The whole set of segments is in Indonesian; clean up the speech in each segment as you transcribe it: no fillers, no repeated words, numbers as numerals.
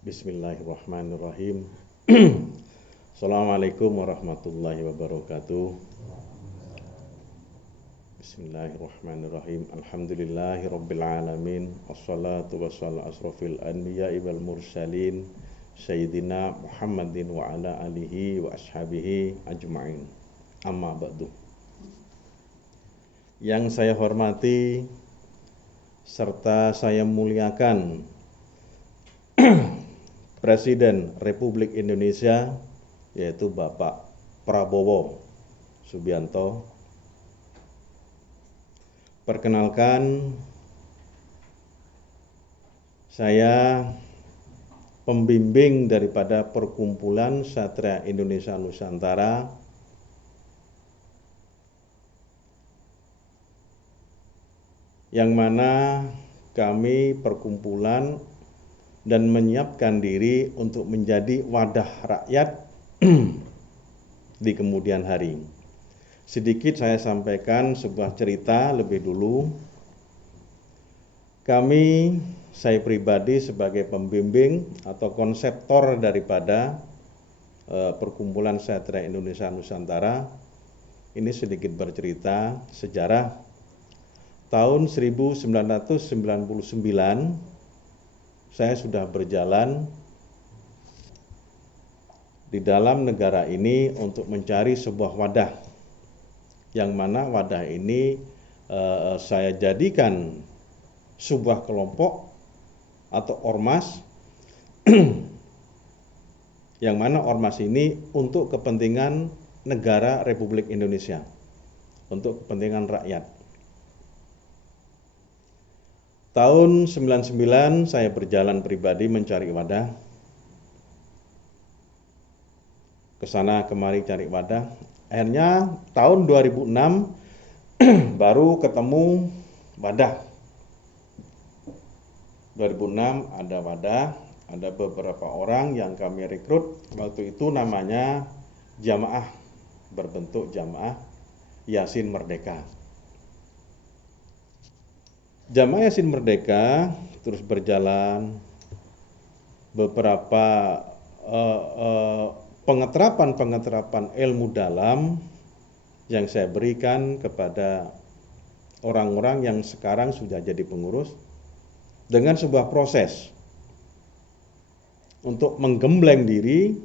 Bismillahirrahmanirrahim. Assalamualaikum warahmatullahi wabarakatuh. Bismillahirrahmanirrahim. Alhamdulillahi rabbil alamin. Wassalatu wassalamu asrofil anbiya'i wal mursalin Sayyidina Muhammadin wa ala alihi wa ashabihi ajma'in. Amma ba'du. Yang saya hormati serta saya muliakan Presiden Republik Indonesia, yaitu Bapak Prabowo Subianto. Perkenalkan, saya pembimbing daripada Perkumpulan Satria Indonesia Nusantara yang mana kami perkumpulan dan menyiapkan diri untuk menjadi wadah rakyat di kemudian hari. Sedikit saya sampaikan sebuah cerita lebih dulu. Saya pribadi sebagai pembimbing atau konseptor daripada Perkumpulan Satria Indonesia Nusantara, ini sedikit bercerita sejarah. Tahun 1999 saya sudah berjalan di dalam negara ini untuk mencari sebuah wadah, yang mana wadah ini saya jadikan sebuah kelompok atau ormas yang mana ormas ini untuk kepentingan negara Republik Indonesia, untuk kepentingan rakyat. Tahun 99 saya berjalan pribadi mencari wadah, kesana kemari cari wadah. Akhirnya tahun 2006 baru ketemu wadah. 2006 ada wadah, ada beberapa orang yang kami rekrut. Waktu itu namanya jamaah, berbentuk jamaah Yasin Merdeka. Jamaah Yasin Merdeka terus berjalan, beberapa pengeterapan ilmu dalam yang saya berikan kepada orang-orang yang sekarang sudah jadi pengurus, dengan sebuah proses untuk menggembleng diri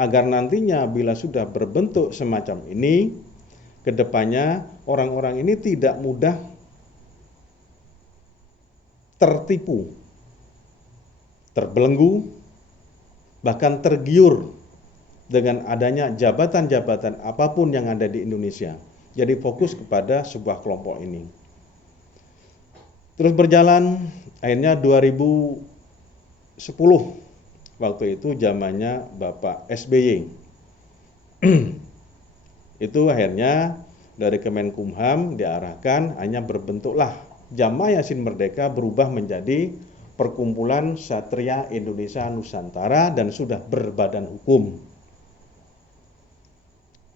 agar nantinya bila sudah berbentuk semacam ini, kedepannya orang-orang ini tidak mudah tertipu, terbelenggu, bahkan tergiur dengan adanya jabatan-jabatan apapun yang ada di Indonesia. Jadi fokus kepada sebuah kelompok ini. Terus berjalan, akhirnya 2010, waktu itu zamannya Bapak SBY. Itu akhirnya dari Kemenkumham diarahkan, hanya berbentuklah Jamaah Yasin Merdeka berubah menjadi Perkumpulan Satria Indonesia Nusantara dan sudah berbadan hukum.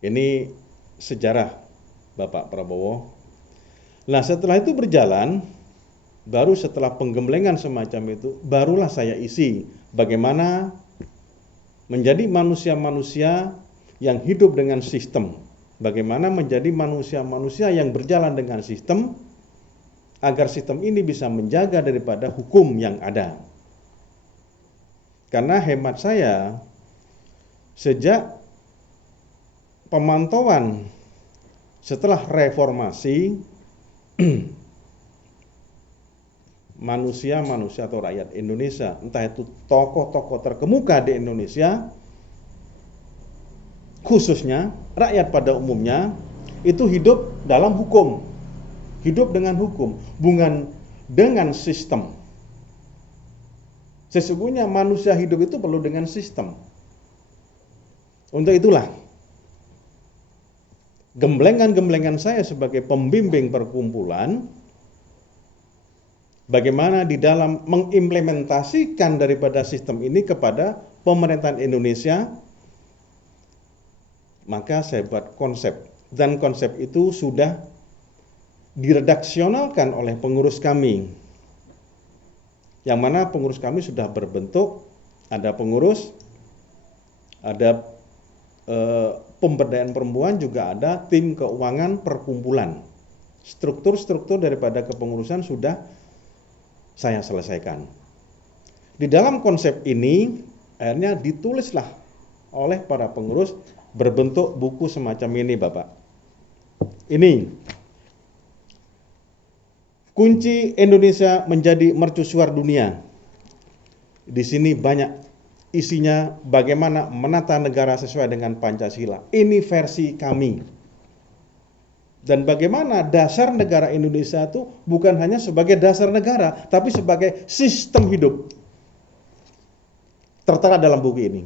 Ini sejarah Bapak Prabowo. Nah, setelah itu berjalan, baru setelah penggemblengan semacam itu, barulah saya isi bagaimana menjadi manusia-manusia yang hidup dengan sistem. Bagaimana menjadi manusia-manusia yang berjalan dengan sistem, agar sistem ini bisa menjaga daripada hukum yang ada. Karena hemat saya, sejak pemantauan setelah reformasi, manusia-manusia atau rakyat Indonesia, entah itu tokoh-tokoh terkemuka di Indonesia, khususnya rakyat pada umumnya, itu hidup dalam hukum. Hidup dengan hukum, bukan dengan sistem. Sesungguhnya manusia hidup itu perlu dengan sistem. Untuk itulah, gemblengan-gemblengan saya sebagai pembimbing perkumpulan, bagaimana di dalam mengimplementasikan daripada sistem ini kepada pemerintahan Indonesia, maka saya buat konsep. Dan konsep itu sudah diredaksionalkan oleh pengurus kami, yang mana pengurus kami sudah berbentuk ada pengurus, ada pemberdayaan perempuan, juga ada tim keuangan perkumpulan. Struktur-struktur daripada kepengurusan sudah saya selesaikan. Di dalam konsep ini akhirnya ditulislah oleh para pengurus berbentuk buku semacam ini, Bapak. Ini kunci Indonesia menjadi mercusuar dunia. Di sini banyak isinya bagaimana menata negara sesuai dengan Pancasila. Ini versi kami. Dan bagaimana dasar negara Indonesia itu bukan hanya sebagai dasar negara, tapi sebagai sistem hidup. Tertera dalam buku ini.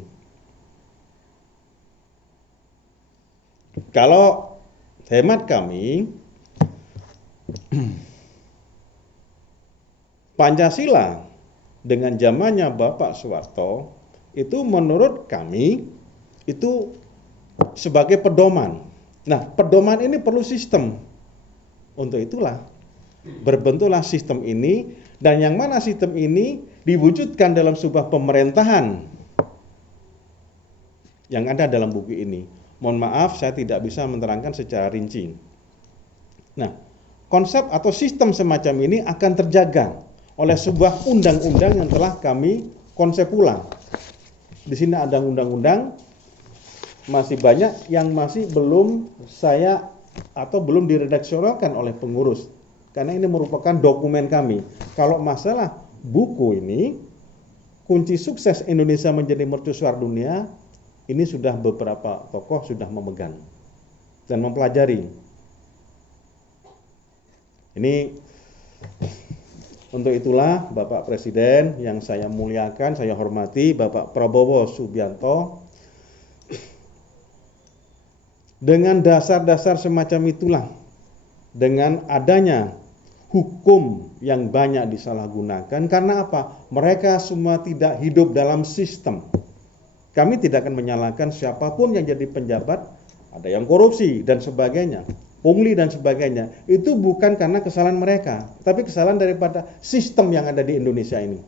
Kalau hemat kami, Pancasila dengan zamannya Bapak Soeharto itu menurut kami itu sebagai pedoman. Nah, pedoman ini perlu sistem. Untuk itulah berbentuklah sistem ini, dan yang mana sistem ini diwujudkan dalam sebuah pemerintahan yang ada dalam buku ini. Mohon maaf, saya tidak bisa menerangkan secara rinci. Nah, konsep atau sistem semacam ini akan terjaga oleh sebuah undang-undang yang telah kami konsep ulang. Di sini ada undang-undang, masih banyak yang masih belum saya atau belum diredaksionalkan oleh pengurus, karena ini merupakan dokumen kami. Kalau masalah buku ini, kunci sukses Indonesia menjadi mercusuar dunia, ini sudah beberapa tokoh sudah memegang dan mempelajari. Ini untuk itulah Bapak Presiden yang saya muliakan, saya hormati, Bapak Prabowo Subianto, dengan dasar-dasar semacam itulah, dengan adanya hukum yang banyak disalahgunakan, karena apa? Mereka semua tidak hidup dalam sistem. Kami tidak akan menyalahkan siapapun yang jadi penjabat, ada yang korupsi dan sebagainya, pungli dan sebagainya. Itu bukan karena kesalahan mereka, tapi kesalahan daripada sistem yang ada di Indonesia ini.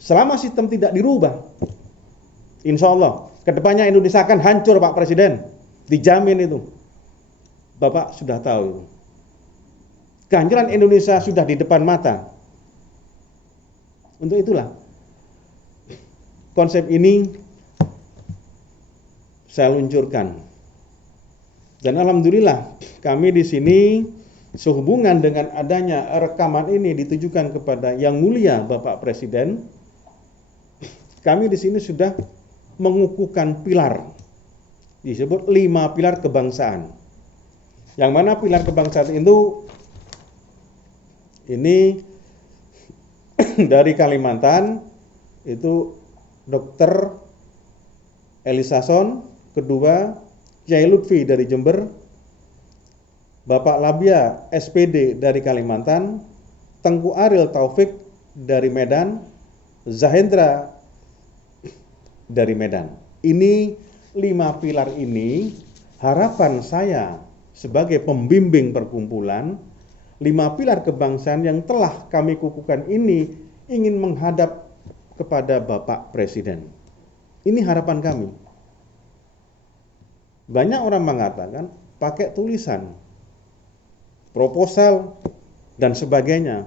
Selama sistem tidak dirubah, insya Allah kedepannya Indonesia akan hancur, Pak Presiden. Dijamin itu. Bapak sudah tahu itu. Kehancuran Indonesia sudah di depan mata. Untuk itulah konsep ini saya luncurkan. Dan alhamdulillah kami di sini sehubungan dengan adanya rekaman ini ditujukan kepada Yang Mulia Bapak Presiden. Kami di sini sudah mengukuhkan pilar, disebut 5 pilar kebangsaan. Yang mana pilar kebangsaan itu ini dari Kalimantan itu Dr. Elisason, kedua Kiai Lutfi dari Jember, Bapak Labia SPD dari Kalimantan, Tengku Aril Taufik dari Medan, Zahendra dari Medan. Ini 5 pilar ini harapan saya sebagai pembimbing perkumpulan, 5 pilar kebangsaan yang telah kami kukuhkan ini ingin menghadap kepada Bapak Presiden. Ini harapan kami. Banyak orang mengatakan pakai tulisan, proposal dan sebagainya.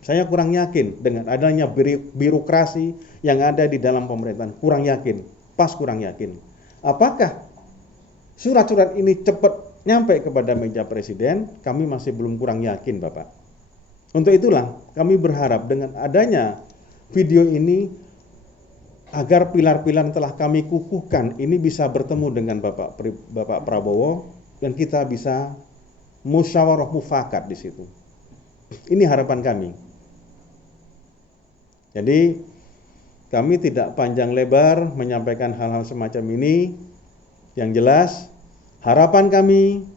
Saya kurang yakin dengan adanya birokrasi yang ada di dalam pemerintahan. Kurang yakin, kurang yakin. Apakah surat-surat ini cepat nyampe kepada meja Presiden? Kami masih belum, kurang yakin, Bapak. Untuk itulah kami berharap dengan adanya video ini, agar pilar-pilar yang telah kami kukuhkan ini bisa bertemu dengan Bapak Prabowo, dan kita bisa musyawarah mufakat di situ. Ini harapan kami. Jadi kami tidak panjang lebar menyampaikan hal-hal semacam ini. Yang jelas harapan kami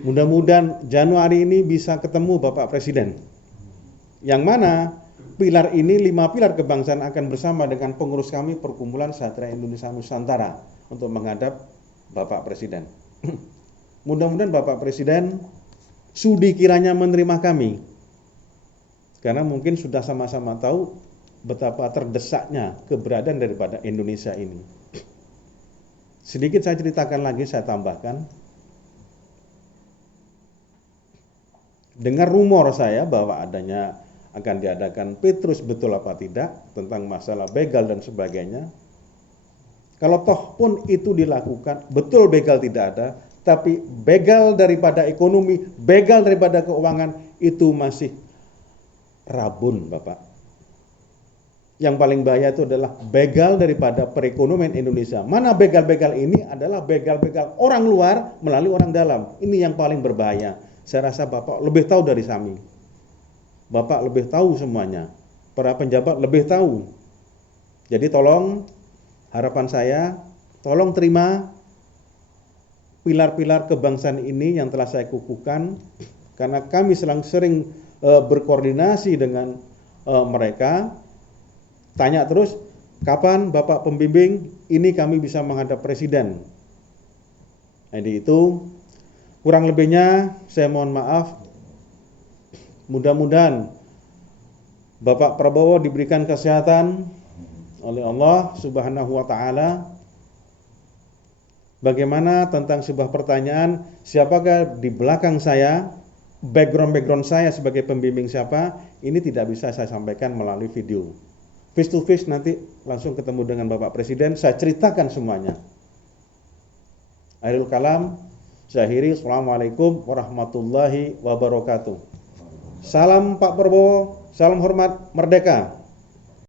mudah-mudahan Januari ini bisa ketemu Bapak Presiden, yang mana pilar ini, 5 pilar kebangsaan akan bersama dengan pengurus kami Perkumpulan Satria Indonesia Nusantara untuk menghadap Bapak Presiden. Mudah-mudahan Bapak Presiden sudi kiranya menerima kami, karena mungkin sudah sama-sama tahu betapa terdesaknya keberadaan daripada Indonesia ini. Sedikit saya ceritakan lagi, saya tambahkan. Dengar rumor saya bahwa akan diadakan Petrus, betul apa tidak, tentang masalah begal dan sebagainya. Kalau toh pun itu dilakukan, betul begal tidak ada, tapi begal daripada ekonomi, begal daripada keuangan, itu masih rabun, Bapak. Yang paling bahaya itu adalah begal daripada perekonomian Indonesia. Mana begal-begal ini adalah begal-begal orang luar melalui orang dalam. Ini yang paling berbahaya. Saya rasa Bapak lebih tahu dari kami. Bapak lebih tahu semuanya. Para penjabat lebih tahu. Jadi tolong, harapan saya, tolong terima pilar-pilar kebangsaan ini yang telah saya kukuhkan, karena kami sering berkoordinasi dengan mereka. Tanya terus, kapan Bapak pembimbing ini kami bisa menghadap Presiden. Jadi itu kurang lebihnya saya mohon maaf. Mudah-mudahan Bapak Prabowo diberikan kesehatan oleh Allah Subhanahu wa Ta'ala. Bagaimana tentang sebuah pertanyaan, siapakah di belakang saya, background saya sebagai pembimbing siapa, ini tidak bisa saya sampaikan melalui video. Face to face nanti langsung ketemu dengan Bapak Presiden, saya ceritakan semuanya. Akhirul kalam, saya akhiri. Assalamualaikum warahmatullahi wabarakatuh. Salam Pak Prabowo, salam hormat, merdeka.